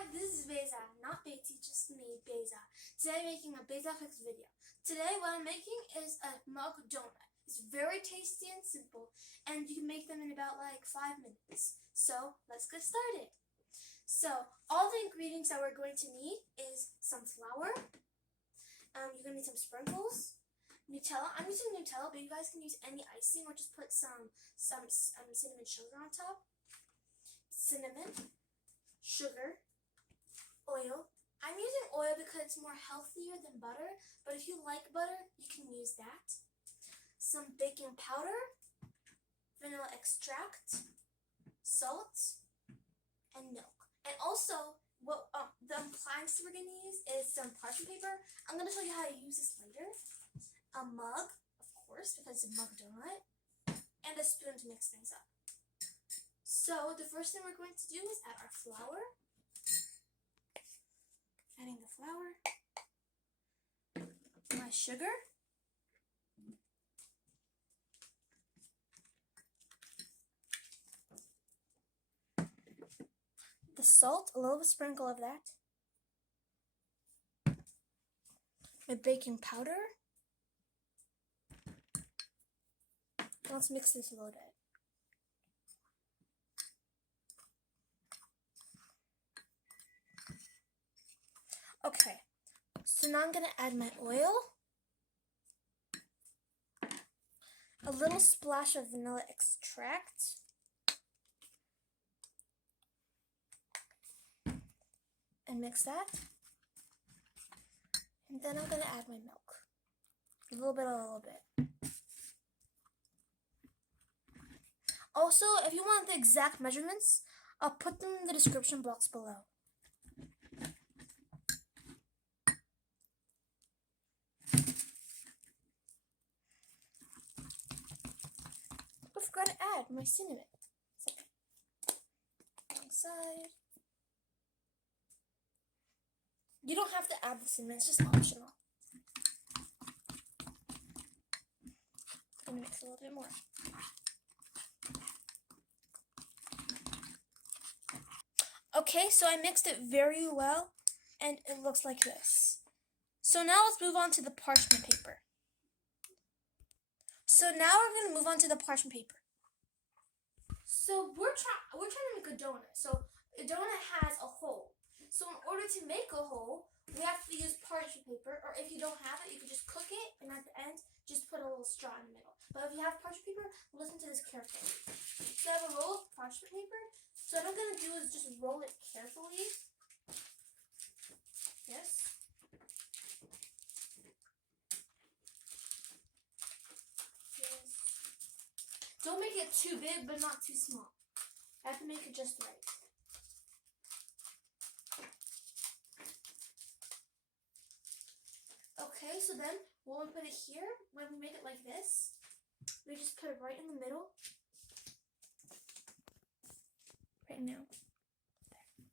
Hi, this is Beza, not Beatty, just me, Beza. Today I'm making a Beza Fix video. Today what I'm making is a mug donut. It's very tasty and simple, and you can make them in about like 5 minutes. So let's get started. So all the ingredients that we're going to need is some flour. You're going to need some sprinkles, Nutella. I'm using Nutella, but you guys can use any icing or just put some cinnamon sugar on top. Cinnamon, sugar, oil. I'm using oil because it's more healthier than butter, but if you like butter, you can use that. Some baking powder, vanilla extract, salt, and milk. And also, what the appliance we're going to use is some parchment paper. I'm going to show you how to use this later. A mug, of course, because it's a mug donut, and a spoon to mix things up. So the first thing we're going to do is add our flour. Adding the flour, my sugar, the salt, a little sprinkle of that, my baking powder. Let's mix this a little bit. Okay, so now I'm going to add my oil, a little splash of vanilla extract, and mix that. And then I'm going to add my milk, a little bit. Also, if you want the exact measurements, I'll put them in the description box below. I forgot to add my cinnamon. Wrong side. You don't have to add the cinnamon, it's just optional. I'm going to mix a little bit more. Okay, so I mixed it very well, and it looks like this. So now let's move on to the parchment paper. So now we're going to move on to the parchment paper. So we're trying to make a donut. So a donut has a hole. So in order to make a hole, we have to use parchment paper, or if you don't have it, you can just cook it, and at the end, just put a little straw in the middle. But if you have parchment paper, listen to this carefully. So I have a roll of parchment paper. So what I'm going to do is just roll it carefully. Yes. Don't make it too big, but not too small. I have to make it just right. Okay, so then when we put it here, when we make it like this, we just put it right in the middle. Right now. There.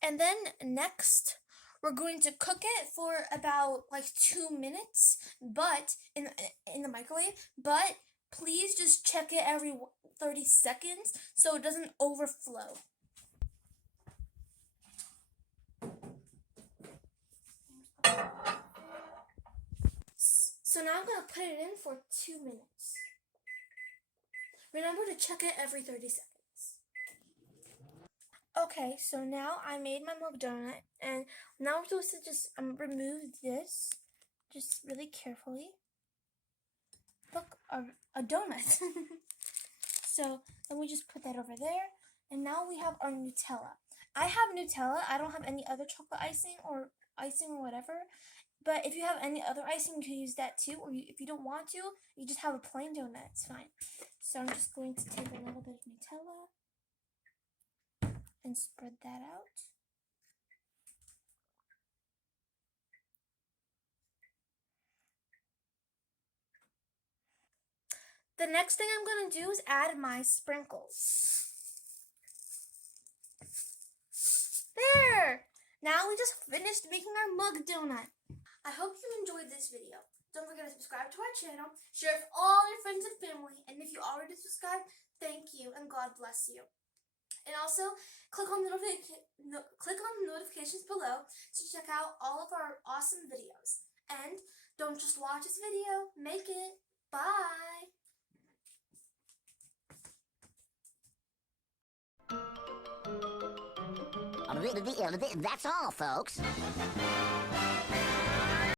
And then next, we're going to cook it for about like 2 minutes, but in the microwave. But please just check it every 30 seconds so it doesn't overflow. So now I'm going to put it in for 2 minutes. Remember to check it every 30 seconds. Okay, so now I made my milk donut, and now we're supposed to just remove this, just really carefully. Look, a donut. So then we just put that over there, and now we have our Nutella. I have Nutella. I don't have any other chocolate icing or whatever. But if you have any other icing, you can use that too. Or if you don't want to, you just have a plain donut. It's fine. So I'm just going to take a little bit of Nutella and spread that out. The next thing I'm going to do is add my sprinkles. There! Now we just finished making our mug donut. I hope you enjoyed this video. Don't forget to subscribe to our channel, share with all your friends and family, and if you already subscribed, thank you and God bless you. And also, click on the notifications below to check out all of our awesome videos. And don't just watch this video, make it. Bye! That's all, folks.